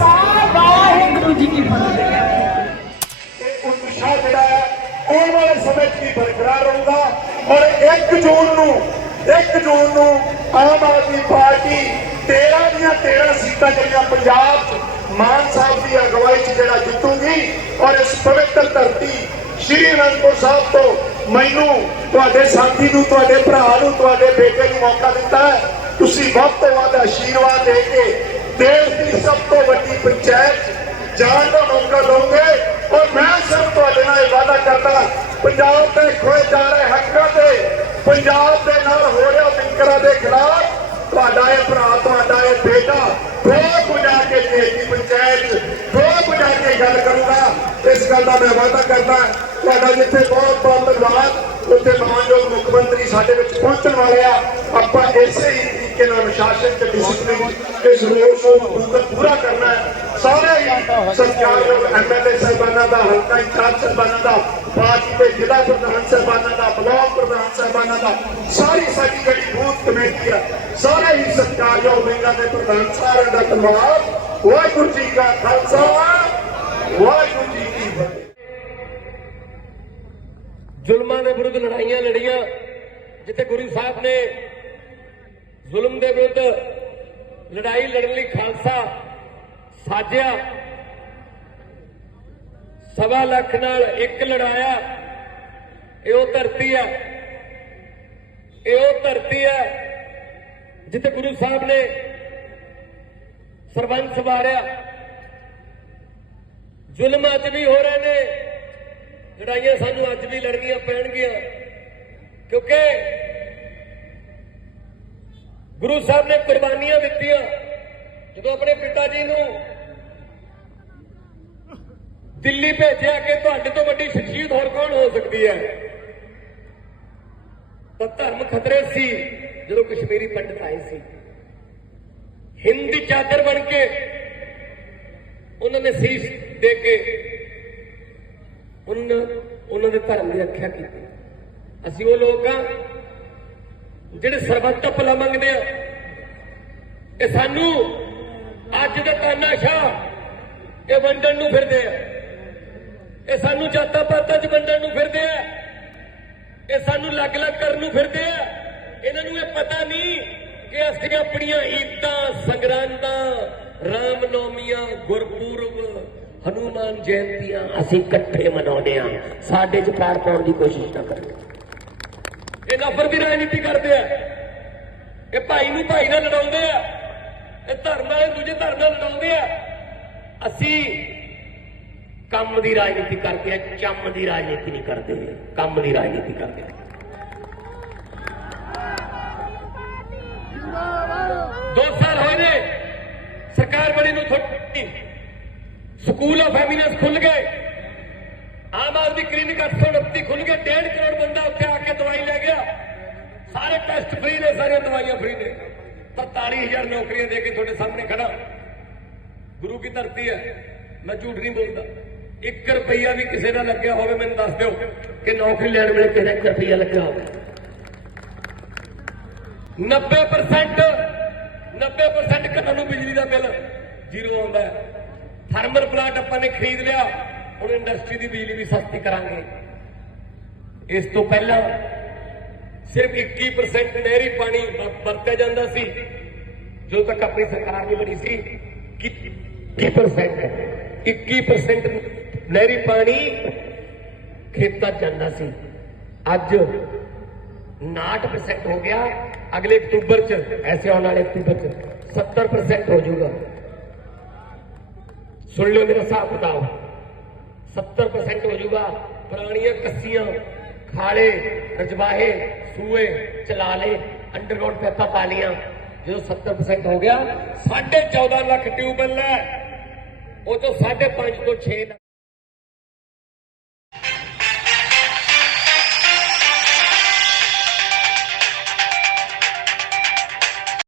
ਖਾਲਸਾ ਵਾਹਿਗੁਰੂ ਜੀ ਕੀ ਫਤਿਹ ਇਹ ਉਤਸ਼ਾਹ ਜਿਹੜਾ ਹੈ, ਆਉਣ ਵਾਲੇ ਸਮੇਂ 'ਚ ਵੀ ਬਰਕਰਾਰ ਰਹੂਗਾ। ਔਰ 1 ਜੂਨ ਨੂੰ 1 ਜੂਨ ਨੂੰ ਆਮ ਆਦਮੀ ਪਾਰਟੀ 13 ਦੀਆਂ 13 ਸੀਟਾਂ ਜਿਹੜੀਆਂ ਪੰਜਾਬ 'ਚ, ਮਾਨ ਸਾਹਿਬ ਦੀ ਅਗਵਾਈ 'ਚ ਜਿਹੜਾ ਜਿੱਤੂਗੀ, ਔਰ ਇਸ ਪਵਿੱਤਰ ਧਰਤੀ ਸ਼੍ਰੀ ਅਨੰਦਪੁਰ ਸਾਹਿਬ ਤੋਂ ਮੈਨੂੰ, ਤੁਹਾਡੇ ਸਾਥੀ ਨੂੰ, ਤੁਹਾਡੇ ਭਰਾ ਨੂੰ, ਤੁਹਾਡੇ ਬੇਟੇ ਨੂੰ ਮੌਕਾ ਦਿੱਤਾ ਤੁਸੀਂ ਵੱਧ ਤੋਂ ਵੱਧ ਆਸ਼ੀਰਵਾਦ ਦੇ ਕੇ ਦੇਸ਼ ਦੀ ਸਭ ਤੋਂ ਵੱਡੀ ਪੰਚਾਇਤ, ਜਾਣ ਦਾ ਮੌਕਾ ਦੋਗੇ ਔਰ ਮੈਂ ਸਿਰਫ ਤੁਹਾਡੇ ਨਾਲ ਇਹ ਵਾਅਦਾ ਕਰਦਾ, ਪੰਜਾਬ ਦੇ ਖੋਏ ਜਾ ਰਹੇ ਹੱਕਾਂ ਤੇ, ਪੰਜਾਬ ਦੇ ਨਾਲ ਹੋ ਰਿਹਾ ਵਿੰਕਰਾਂ ਦੇ ਖਿਲਾਫ, ਤੁਹਾਡਾ ਇਹ ਭਰਾ, ਤੁਹਾਡਾ ਇਹ ਬੇਟਾ ਦੋ ਬੁਝਾ ਕੇ ਦੇਸ਼ ਦੀ ਪੰਚਾਇਤ ਦੋ ਬੁਝਾ ਕੇ ਗੱਲ ਕਰੂਗਾ। ਇਸ ਗੱਲ ਦਾ ਮੈਂ ਵਾਅਦਾ ਕਰਦਾ, ਤੁਹਾਡਾ ਜਿੱਥੇ ਬਹੁਤ ਬਹੁਤ ਧੰਨਵਾਦ, ਉੱਥੇ ਮਾਨਯੋਗ ਮੁੱਖ ਮੰਤਰੀ ਸਾਡੇ ਵਿੱਚ ਪਹੁੰਚਣ ਵਾਲੇ ਆ। ਆਪਾਂ ਇਸੇ ਹੀ ਤਰੀਕੇ ਨਾਲ ਅਨੁਸ਼ਾਸਨ ਤੇ ਡਿਸਪਲਿਨ ਇਸ ਰੋਸ ਨੂੰ ਪੂਰਾ ਕਰਨਾ ਹੈ ਸਾਰੇ ਹੀ ਸਤਿਕਾਰਯੋਗ ਐਮਐਲਏ ਸਾਹਿਬਾਨਾਂ ਦਾ ਹਲਕਾ ਇੰਚਾਰਜ ਸਾਹਿਬਾਨਾਂ ਦਾ ਪਾਰਟੀ ਦੇ ਜ਼ਿਲ੍ਹਾ ਪ੍ਰਧਾਨ ਸਾਹਿਬਾਨਾਂ ਦਾ ਬਲਾਕ ਪ੍ਰਧਾਨ ਸਾਹਿਬਾਨਾਂ ਦਾ ਸਾਰੀ ਸਾਡੀ ਜਿਹੜੀ ਬੂਥ ਕਮੇਟੀ ਆ ਸਾਰੇ ਹੀ ਸਤਿਕਾਰਯੋਗ ਵਿੰਗਾਂ ਦੇ ਪ੍ਰਧਾਨ ਸਾਰਿਆਂ ਦਾ ਧੰਨਵਾਦ ਵਾਹਿਗੁਰੂ ਜੀ ਕਾ ਖਾਲਸਾ ਵਾਹਿਗੁਰੂ ਜੀ ਕੀ ਫਤਿਹ ਜ਼ੁਲਮਾਂ ਦੇ ਵਿਰੁੱਧ ਲੜਾਈਆਂ ਲੜੀਆਂ ਜਿੱਥੇ ਗੁਰੂ ਸਾਹਿਬ ਨੇ ਜ਼ੁਲਮ ਦੇ ਵਿਰੁੱਧ ਲੜਾਈ ਲੜਨ ਲਈ ਖਾਲਸਾ ਸਾਜਿਆ। ਸਵਾ ਲੱਖ ਨਾਲ ਇੱਕ ਲੜਾਇਆ। ਇਹ ਉਹ ਧਰਤੀ ਹੈ। ਇਹ ਉਹ ਧਰਤੀ ਹੈ ਜਿੱਥੇ ਗੁਰੂ ਸਾਹਿਬ ਨੇ ਸਰਬੰਸ ਵਾਰਿਆ। ਜ਼ੁਲਮ ਅੱਜ ਵੀ ਹੋ ਰਹੇ ਨੇ। ਲੜਾਈਆਂ ਸਾਨੂੰ ਅੱਜ ਵੀ ਲੜਨੀਆਂ ਪੈਣਗੀਆਂ। ਕਿਉਂਕਿ ਗੁਰੂ ਸਾਹਿਬ ਨੇ ਕੁਰਬਾਨੀਆਂ ਦਿੱਤੀਆਂ ਜਦੋਂ ਆਪਣੇ ਪਿਤਾ ਜੀ ਨੂੰ ਦਿੱਲੀ ਭੇਜਿਆ ਕਿ ਤੁਹਾਡੇ ਤੋਂ ਵੱਡੀ ਸ਼ਖਸੀਅਤ ਹੋਰ ਕੌਣ ਹੋ ਸਕਦੀ ਹੈ? ਤਾਂ ਧਰਮ ਖਤਰੇ ਸੀ, ਜਦੋਂ ਕਸ਼ਮੀਰੀ ਪੰਡਤ ਆਏ ਸੀ। ਹਿੰਦੀ ਚਾਦਰ ਬਣ ਕੇ ਉਹਨਾਂ ਨੇ ਸੀਸ ਦੇ ਕੇ ਉਹਨਾਂ ਉਹਨਾਂ ਦੇ ਧਰਮ ਦੀ ਰੱਖਿਆ ਕੀਤੀ। ਅਸੀਂ ਉਹ ਲੋਕ ਆ ਜਿਹੜੇ ਸਰਬੱਤ ਭਲਾ ਮੰਗਦੇ ਆ। ਇਹ ਸਾਨੂੰ ਅੱਜ ਦੇ ਤਾਨਾਸ਼ਾਹ ਇਹ ਵੰਡਣ ਨੂੰ ਫਿਰਦੇ ਆ। ਇਹ ਸਾਨੂੰ ਜਾਤਾਂ ਪਾਤਾਂ 'ਚ ਵੰਡਣ ਨੂੰ ਫਿਰਦੇ ਆ। ਇਹ ਸਾਨੂੰ ਅਲੱਗ ਅਲੱਗ ਕਰਨ ਨੂੰ ਫਿਰਦੇ ਆ। ਇਹਨਾਂ ਨੂੰ ਇਹ ਪਤਾ ਨਹੀਂ ਕਿ ਅਸੀਂ ਆਪਣੀਆਂ ਈਦਾਂ, ਸੰਗਰਾਂਦਾਂ, ਰਾਮਨੌਮੀਆਂ, ਗੁਰਪੁਰਬ, ਹਨੂਮਾਨ ਜਯੰਤੀਆਂ ਅਸੀਂ ਇਕੱਠੇ ਮਨਾਉਂਦੇ ਆ ਸਾਡੇ 'ਚ ਪਾੜ ਪਾਉਣ ਦੀ ਕੋਸ਼ਿਸ਼ ਨਾ ਕਰੋ। ਇਹ ਨਫ਼ਰ ਦੀ ਰਾਜਨੀਤੀ ਕਰਦੇ ਆ। ਇਹ ਭਾਈ ਨੂੰ ਭਾਈ ਨਾਲ ਲੜਾਉਂਦੇ ਆ। ਇਹ ਧਰਮ ਵਾਲੇ ਦੂਜੇ ਧਰਮ ਨਾਲ ਲੜਾਉਂਦੇ ਆ। ਅਸੀਂ ਕੰਮ ਦੀ ਰਾਜਨੀਤੀ ਕਰਦੇ ਆ, ਚੰਮ ਦੀ ਰਾਜਨੀਤੀ ਨਹੀਂ ਕਰਦੇ। ਕੰਮ ਦੀ ਰਾਜਨੀਤੀ ਕਰਦੇ ਆ। ਦੋ ਸਾਲ ਹੋਏ ਨੇ। ਸਰਕਾਰ ਬਣੀ ਨੂੰ ਥੋੜੀ ਸਕੂਲ ਆਫ ਐਮੀਨੈਂਸ ਖੁੱਲ ਗਏ। ਆਮ ਆਦਮੀ ਕਲੀਨਿਕ 829 ਖੁੱਲ ਗਏ, ਡੇਢ ਸਾਰੀਆਂ ਦਵਾਈਆਂ ਫ੍ਰੀ ਨੇ। 45000 ਨੌਕਰੀਆਂ ਦੇ ਕੇ ਤੁਹਾਡੇ ਸਾਹਮਣੇ ਖੜਾ ਗੁਰੂ ਕੀ ਧਰਤੀ ਹੈ? ਮੈਂ ਝੂਠ ਨਹੀਂ ਬੋਲਦਾ। 1 ਰੁਪਈਆ ਵੀ ਕਿਸੇ ਦਾ ਲੱਗਿਆ ਹੋਵੇ, ਮੈਨੂੰ ਦੱਸ ਦਿਓ ਕਿ ਨੌਕਰੀ ਲੈਣ ਵੇਲੇ ਕਿਹਦਾ 1 ਰੁਪਈਆ ਲੱਗਿਆ ਹੋਵੇ। 90% 90% ਘਰਾਂ ਨੂੰ ਬਿਜਲੀ ਦਾ ਬਿੱਲ ਜ਼ੀਰੋ ਆਉਂਦਾ ਹੈ। ਥਰਮਲ ਪਲਾਂਟ ਆਪਾਂ ਨੇ ਖਰੀਦ ਲਿਆ, ਹੁਣ ਇੰਡਸਟਰੀ ਦੀ ਬਿਜਲੀ ਵੀ ਸਸਤੀ ਕਰਾਂਗੇ। ਇਸ ਤੋਂ ਪਹਿਲਾਂ ਸਿਰਫ 21% ਨਹਿਰੀ ਪਾਣੀ ਵਰਤਿਆ ਜਾਂਦਾ ਸੀ। ਜਦੋਂ ਤੱਕ ਆਪਣੀ ਸਰਕਾਰ ਨਹੀਂ ਬਣੀ ਸੀ 21% 21% ਨਹਿਰੀ ਪਾਣੀ ਖੇਤਾਂ ਜਾਂਦਾ ਸੀ। ਅੱਜ 59% ਹੋ ਗਿਆ। ਅਗਲੇ ਅਕਤੂਬਰ 'ਚ, ਐਸੇ ਆਉਣ ਵਾਲੇ ਅਕਤੂਬਰ 'ਚ 70% ਹੋ ਜਾਊਗਾ। ਸੁਣ ਲਓ ਮੇਰਾ ਹਿਸਾਬ ਕਿਤਾਬ 70% ਹੋ ਜਾਊਗਾ। ਪੁਰਾਣੀਆਂ ਕੱਸੀਆਂ ਖਾਲੇ, ਰਜਵਾਹੇ, ਸੂਏ ਚਲਾ ਲੇ ਅੰਡਰਗਰਾਉਂਡ ਪੈਪਾ ਪਾ ਲੀਆਂ ਜਦੋਂ 70% ਹੋ ਗਿਆ 14.5 ਲੱਖ ਟਿਊਬਵੈੱਲ ਹੈ। ਉਹ ਤੋਂ 5.5 ਤੋਂ 6 ਲੱਖ